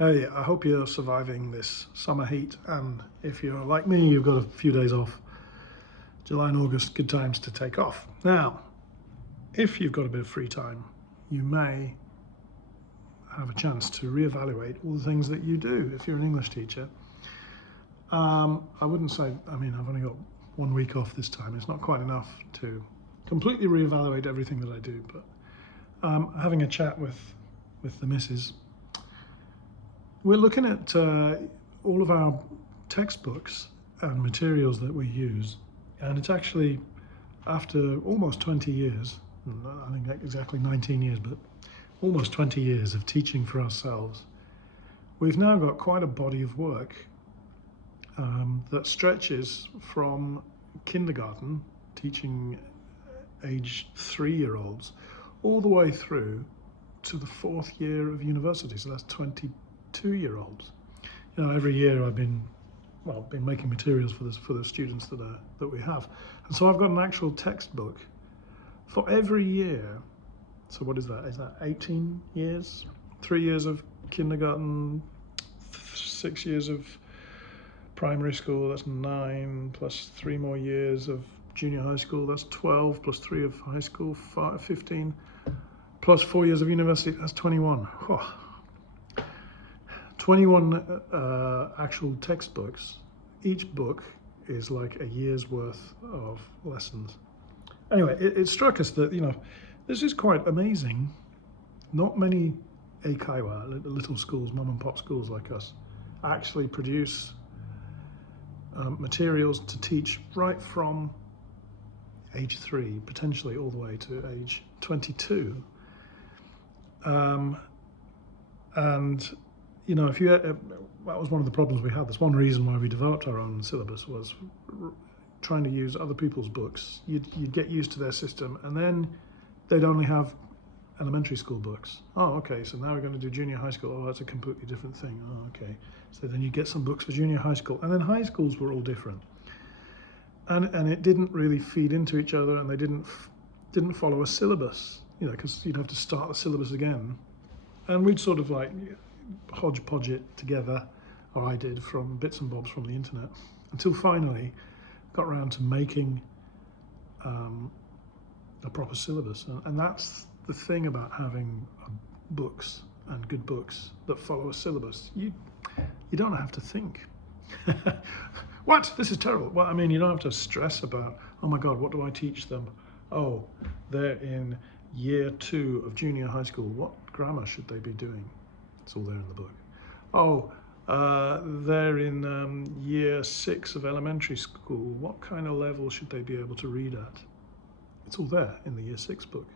Hey, I hope you're surviving this summer heat, and if you're like me, you've got a few days off. July and August, good times to take off. Now, if you've got a bit of free time, you may have a chance to reevaluate all the things that you do if you're an English teacher. I wouldn't say, I've only got 1 week off this time. It's not quite enough to completely reevaluate everything that I do, but having a chat with the missus, we're looking at all of our textbooks and materials that we use, and it's actually after almost 20 years, I think exactly 19 years, but almost 20 years of teaching for ourselves, we've now got quite a body of work that stretches from kindergarten, teaching age 3-year-olds, all the way through to the 4th year of university, so that's 22-year-olds. You know, every year I've been making materials for the students that we have, and so I've got an actual textbook for every year. So what is that? Is that 18 years? 3 years of kindergarten, 6 years of primary school. That's 9 plus 3 more years of junior high school. That's 12 plus 3 of high school. 15 plus 4 years of university. That's 21. Oh. 21 actual textbooks. Each book is like a year's worth of lessons. Anyway, it struck us that, this is quite amazing. Not many eikaiwa, little schools, mum and pop schools like us, actually produce materials to teach right from age 3, potentially all the way to age 22. If that was one of the problems we had. That's one reason why we developed our own syllabus, was trying to use other people's books. You'd get used to their system, and then they'd only have elementary school books. Oh, okay, so now we're going to do junior high school. Oh, that's a completely different thing. Oh, okay. So then you get some books for junior high school, and then high schools were all different. And it didn't really feed into each other, and they didn't follow a syllabus, because you'd have to start the syllabus again. And we'd sort of like hodgepodge it together, or I did, from bits and bobs from the internet, until finally got around to making a proper syllabus. And that's the thing about having books, and good books that follow a syllabus. You don't have to think. What? This is terrible. Well, you don't have to stress about, oh my God, what do I teach them? Oh, they're in year 2 of junior high school. What grammar should they be doing? It's all there in the book. Oh, they're in year 6 of elementary school. What kind of level should they be able to read at? It's all there in the year 6 book,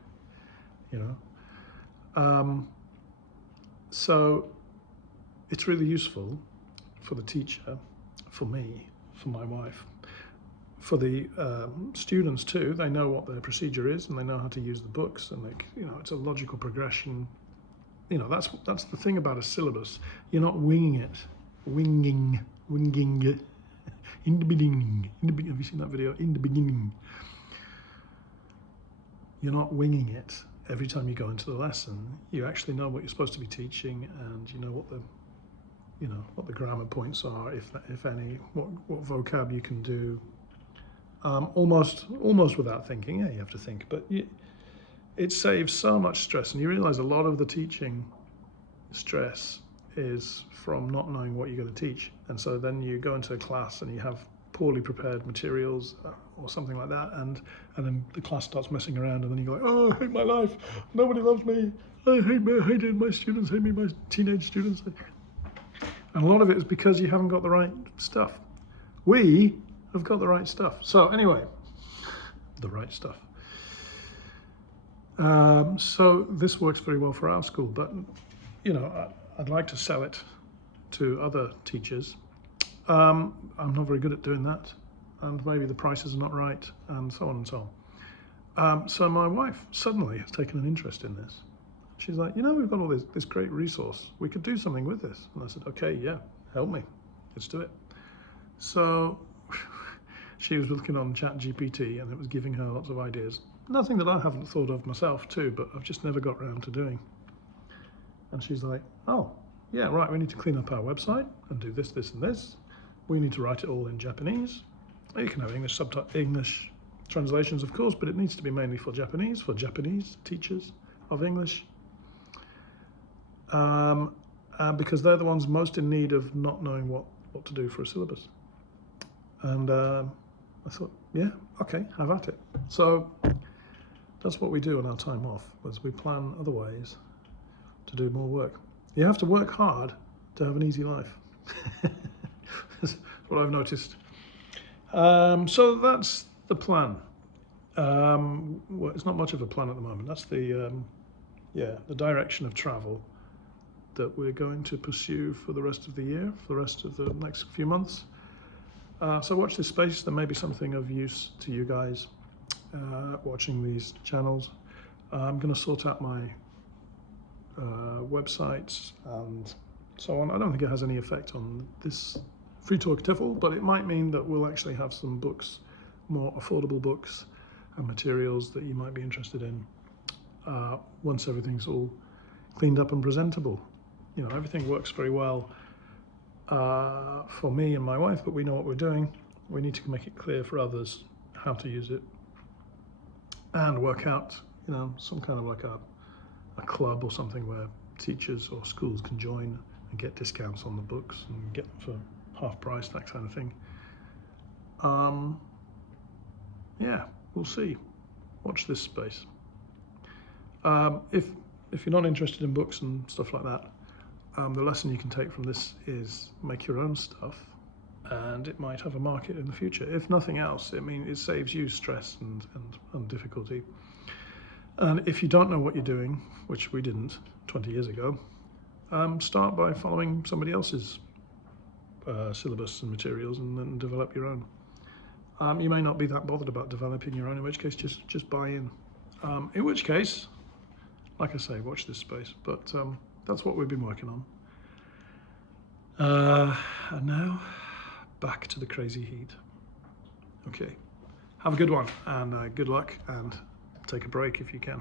So it's really useful for the teacher, for me, for my wife, for the students too. They know what their procedure is, and they know how to use the books, and it's a logical progression. That's the thing about a syllabus. You're not winging it, winging it in the beginning. Have you seen that video? In the beginning. You're not winging it every time you go into the lesson. You actually know what you're supposed to be teaching, and you know what the grammar points are, if any, what vocab you can do. Almost without thinking. Yeah, you have to think, but it saves so much stress, and you realize a lot of the teaching stress is from not knowing what you're going to teach. And so then you go into a class and you have poorly prepared materials or something like that, and then the class starts messing around, and then you go, oh, I hate my life, nobody loves me, I hated my students, hate me, my teenage students. And a lot of it is because you haven't got the right stuff. We have got the right stuff. So anyway, the right stuff. So this works very well for our school, but I'd like to sell it to other teachers. I'm not very good at doing that, and maybe the prices are not right, and so on and so on. So my wife suddenly has taken an interest in this. She's like, we've got all this great resource. We could do something with this. And I said, okay, yeah, help me. Let's do it. So she was looking on ChatGPT, and it was giving her lots of ideas. Nothing that I haven't thought of myself too, but I've just never got around to doing. And she's like, oh, yeah, right, we need to clean up our website and do this, this, and this. We need to write it all in Japanese. You can have English translations, of course, but it needs to be mainly for Japanese teachers of English. Because they're the ones most in need of not knowing what to do for a syllabus. And I thought, yeah, okay, have at it. So that's what we do on our time off, is we plan other ways to do more work. You have to work hard to have an easy life. That's what I've noticed. So that's the plan. Well, it's not much of a plan at the moment. That's the direction of travel that we're going to pursue for the rest of the year, for the rest of the next few months. So watch this space. There may be something of use to you guys watching these channels. I'm going to sort out my websites and so on. I don't think it has any effect on this Free Talk TEFL, but it might mean that we'll actually have some books, more affordable books and materials that you might be interested in once everything's all cleaned up and presentable. You know, everything works very well for me and my wife, but we know what we're doing. We need to make it clear for others how to use it and work out, you know, some kind of like a club or something where teachers or schools can join and get discounts on the books and get them for half price, that kind of thing. Yeah, we'll see. Watch this space. If you're not interested in books and stuff like that, the lesson you can take from this is make your own stuff, and it might have a market in the future. If nothing else, I mean, it saves you stress and difficulty. And if you don't know what you're doing, which we didn't 20 years ago, start by following somebody else's syllabus and materials and then develop your own. You may not be that bothered about developing your own, in which case just buy in. In which case, like I say, watch this space. But that's what we've been working on. And now, back to the crazy heat. Okay, have a good one and good luck, and take a break if you can.